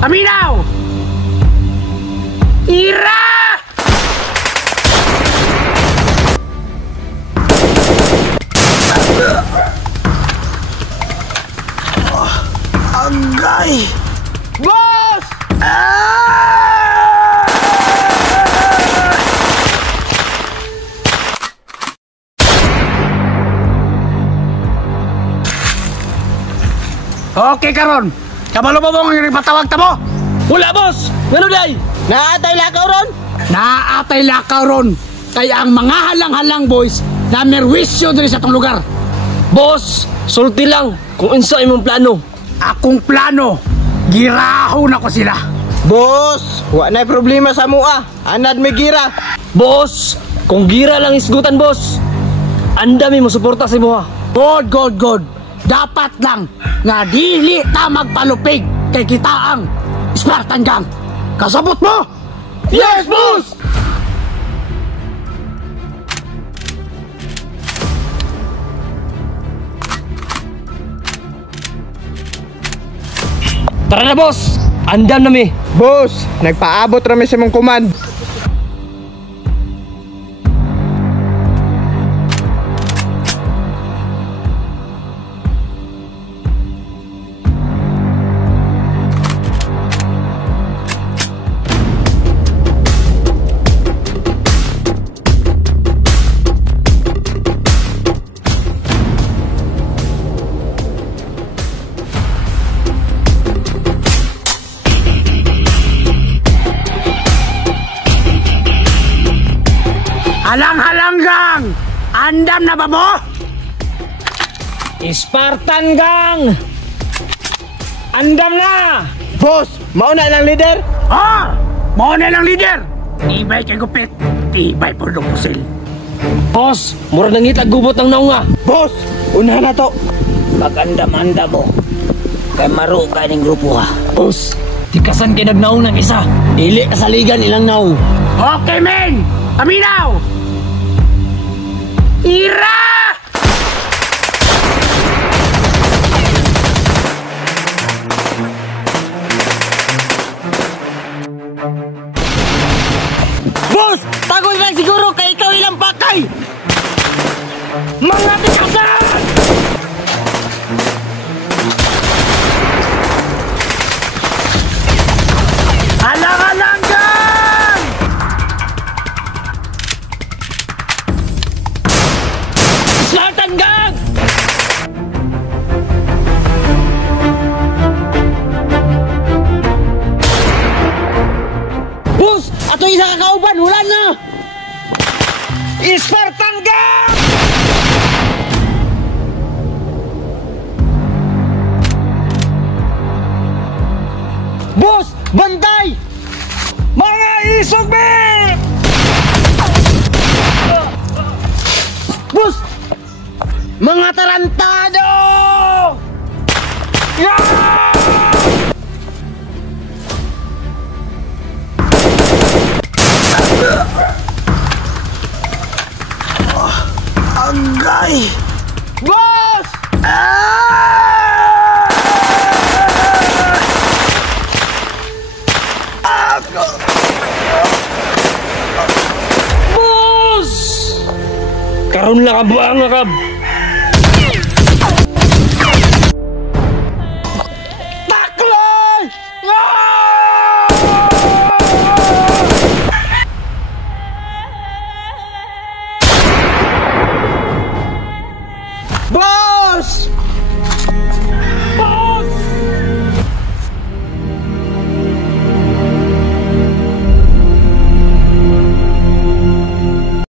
Aminaw! Ira! Agay! Boss! Okay karon. Kabalo ba mong ipatawag ta mo? Wala, boss! Ngano day? Naatay lakaw ron? Naatay lakaw ron. Kaya ang mga halang-halang boys na merwisyo diri sa tong lugar. Boss, sulti lang kung unsa imong plano. Akong plano, girahon ako sila. Boss, wa na problema sa mua. Anad may gira. Boss, kung gira lang isgutan, boss. Andami mo suporta sa imo ha. Good. Dapat lang nga dili ta magpalupig kay kita ang Spartan Gang. Kasabot mo? Yes, boss! Tara na, boss! Andam na mi. Boss, nagpaabot rami sa mong command. Halang-halang gang! Andam na ba mo? Spartan Gang! Andam na! Boss, mauna lang leader. Mo na lang leader! Tibay kay gupit, tibay po ng pusil. Boss, mura nang itag gubot ng naunga. Boss, una na to. Magandam-anda mo. Kay maro ka ning grupo ha. Boss, tikasan kay nagnaong ng isa. Dili kasaligan ilang naong. Okay men! Aminaw! Ira! Boss! Tagoy lang siguro kay ikaw ilang pakay! Mga tikasan! Halang-halang gang! Spartan Gang! Boss! Ato isa kakauban! Wala na! Spartan Gang! Boss! Bantay! Mga isugbi! Boss! Mga tarantado! Yeah! Agay! Boss! Boss! Karon lang ang buang nga kab.